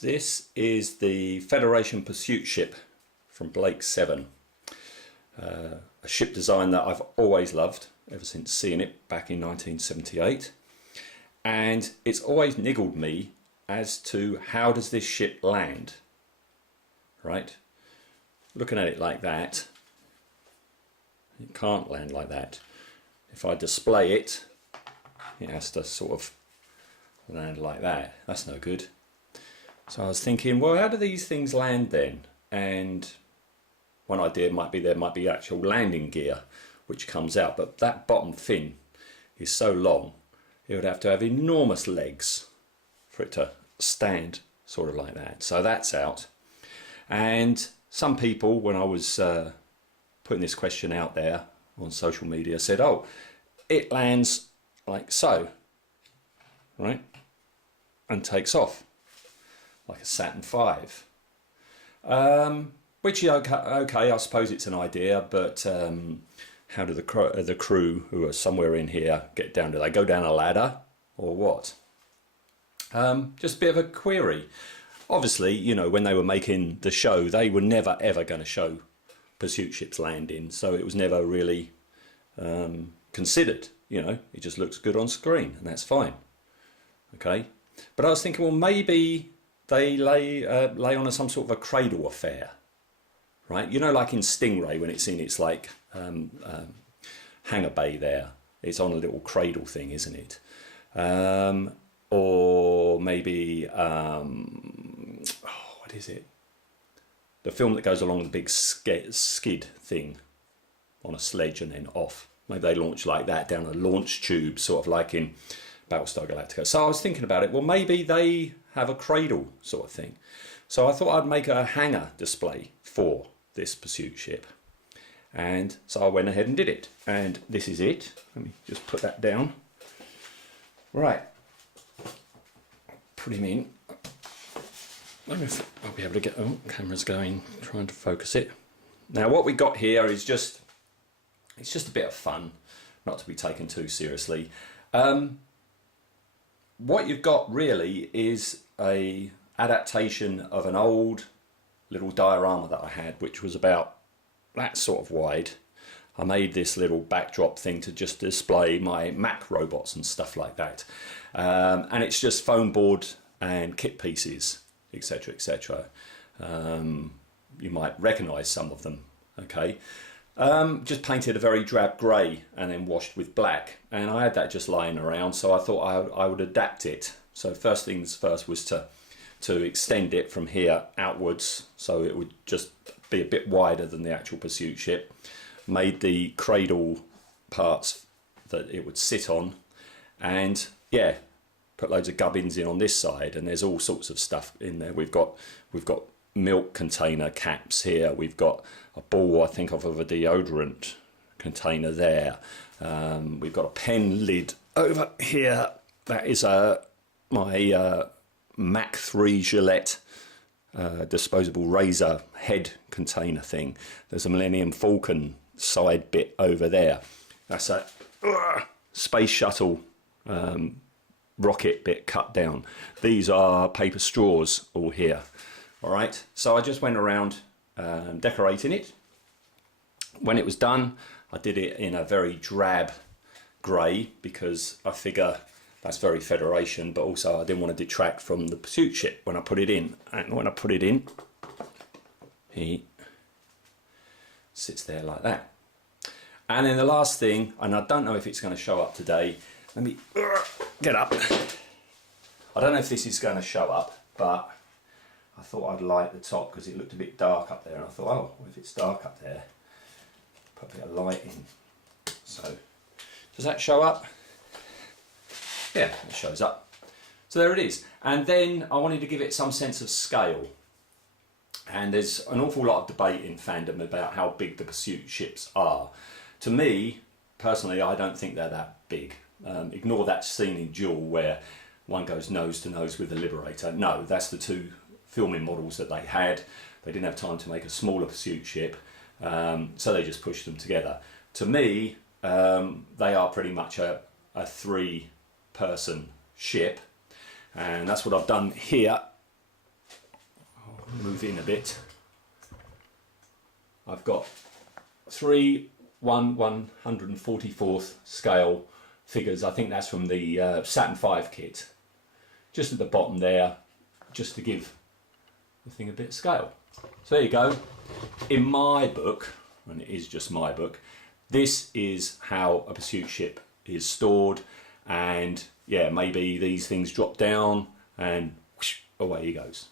This is the Federation Pursuit ship from Blake 7. A ship design that I've always loved ever since seeing it back in 1978, and it's always niggled me as to how does this ship land, right? Looking at it like that, it can't land like that. If I display it, it has to sort of land like that. That's no good. So I was thinking, well, how do these things land then? And one idea might be there might be actual landing gear which comes out, but that bottom fin is so long it would have to have enormous legs for it to stand sort of like that. So that's out. And some people, when I was putting this question out there on social media, said, oh, it lands like so, right, and takes off like a Saturn V, which is okay, I suppose it's an idea, but how do the crew who are somewhere in here get down? Do they go down a ladder or what? Just a bit of a query. Obviously, you know, when they were making the show, they were never ever going to show pursuit ships landing, so it was never really considered. You know, it just looks good on screen, and that's fine. Okay, but I was thinking, well, maybe they lay on some sort of a cradle affair, right? You know, like in Stingray when it's in its like hangar bay there, it's on a little cradle thing, isn't it? Or maybe what is it? The film that goes along the big skid thing on a sledge and then off. Maybe they launch like that down a launch tube, sort of like in Battlestar Galactica. So I was thinking about it, well, maybe they have a cradle sort of thing. So I thought I'd make a hangar display for this pursuit ship. And so I went ahead and did it. And this is it. Let me just put that down. Right. Put him in. Let me, I'll be able to get, oh, camera's going, trying to focus it. Now what we got here is just, it's just a bit of fun, not to be taken too seriously. What you've got really is a adaptation of an old little diorama that I had, which was about that sort of wide. I made this little backdrop thing to just display my Mac robots and stuff like that. And it's just foam board and kit pieces, etc, etc. You might recognise some of them, okay? Just painted a very drab grey and then washed with black, and I had that just lying around, so I thought I would adapt it. So first things first was to extend it from here outwards, so it would just be a bit wider than the actual pursuit ship. Made the cradle parts that it would sit on, and yeah, put loads of gubbins in on this side, and there's all sorts of stuff in there. We've got milk container caps here, we've got a ball, I think, of a deodorant container there. We've got a pen lid over here. That is my Mach 3 Gillette disposable razor head container thing. There's a Millennium Falcon side bit over there. That's a space shuttle rocket bit cut down. These are paper straws all here. All right, so I just went around decorating it. When it was done, I did it in a very drab grey because I figure that's very Federation, but also I didn't want to detract from the pursuit ship when I put it in. And when I put it in, he sits there like that. And then the last thing, and I don't know if it's going to show up today, let me get up. I don't know if this is going to show up, but I thought I'd light the top because it looked a bit dark up there, and I thought, oh, well, if it's dark up there, put a bit of light in. So, does that show up? Yeah, it shows up. So there it is. And then I wanted to give it some sense of scale. And there's an awful lot of debate in fandom about how big the pursuit ships are. To me, personally, I don't think they're that big. Ignore that scene in Duel where one goes nose to nose with the Liberator. No, that's the two filming models that they had. They didn't have time to make a smaller pursuit ship, so they just pushed them together. To me, they are pretty much a three-person ship, and that's what I've done here move in a bit. I've got 3 1/144th scale figures. I think that's from the Saturn V kit. Just at the bottom there, just to give the thing a bit of scale. So there you go. In my book, and it is just my book, this is how a pursuit ship is stored, and yeah, maybe these things drop down and whoosh, away he goes.